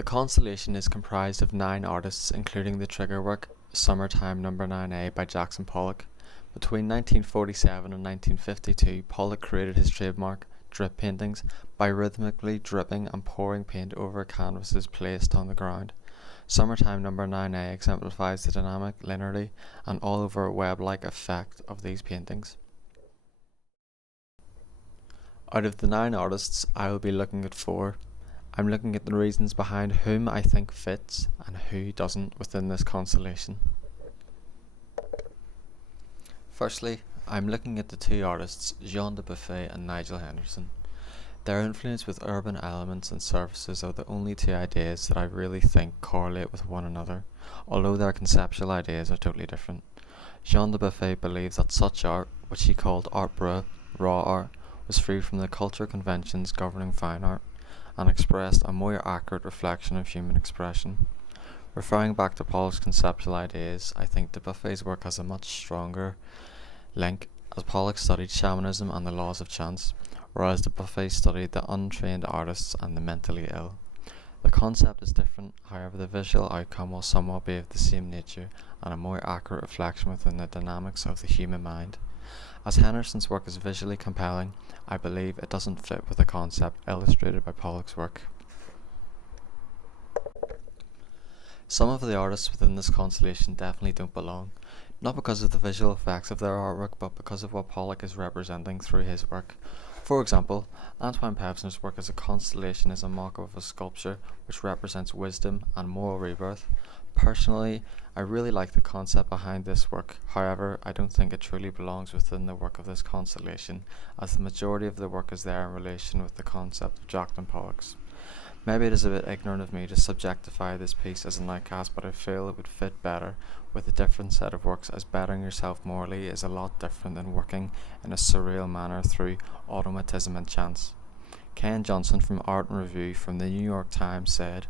The Constellation is comprised of 9 artists including the trigger work Summertime No. 9A by Jackson Pollock. Between 1947 and 1952, Pollock created his trademark, drip paintings, by rhythmically dripping and pouring paint over canvases placed on the ground. Summertime No. 9A exemplifies the dynamic, linearity, and all-over web-like effect of these paintings. Out of the 9 artists, I will be looking at 4. I'm looking at the reasons behind whom I think fits and who doesn't within this constellation. Firstly, I'm looking at the 2 artists, Jean de Buffet and Nigel Henderson. Their influence with urban elements and surfaces are the only 2 ideas that I really think correlate with one another, although their conceptual ideas are totally different. Jean de Buffet believes that such art, which he called art brut, raw art, was free from the culture conventions governing fine art, and expressed a more accurate reflection of human expression. Referring back to Pollock's conceptual ideas, I think de Buffet's work has a much stronger link, as Pollock studied shamanism and the laws of chance, whereas de Buffet studied the untrained artists and the mentally ill. The concept is different, however the visual outcome will somewhat be of the same nature and a more accurate reflection within the dynamics of the human mind. As Henderson's work is visually compelling, I believe it doesn't fit with the concept illustrated by Pollock's work. Some of the artists within this constellation definitely don't belong, not because of the visual effects of their artwork, but because of what Pollock is representing through his work. For example, Antoine Pevsner's work as a constellation is a mock-up of a sculpture which represents wisdom and moral rebirth. Personally, I really like the concept behind this work, however, I don't think it truly belongs within the work of this constellation, as the majority of the work is there in relation with the concept of Jackson Pollock's. Maybe it is a bit ignorant of me to subjectify this piece as an outcast, but I feel it would fit better with a different set of works, as bettering yourself morally is a lot different than working in a surreal manner through automatism and chance. Ken Johnson from Art and Review from the New York Times said,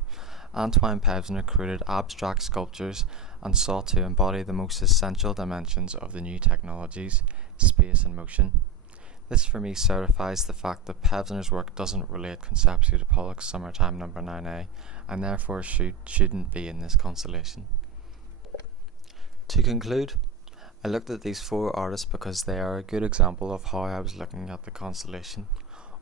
Antoine Pevsner created abstract sculptures and sought to embody the most essential dimensions of the new technologies, space and motion. This for me certifies the fact that Pevsner's work doesn't relate conceptually to Pollock's Summertime No. 9A, and therefore shouldn't be in this constellation. To conclude, I looked at these 4 artists because they are a good example of how I was looking at the constellation.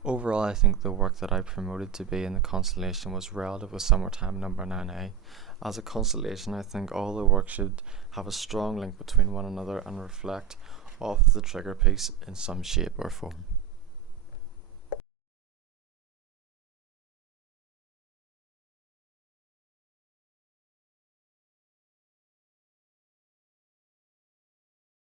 Overall, I think the work that I promoted to be in the constellation was relative with Summertime No. 9A. As a constellation, I think all the work should have a strong link between one another and reflect off the trigger piece in some shape or form.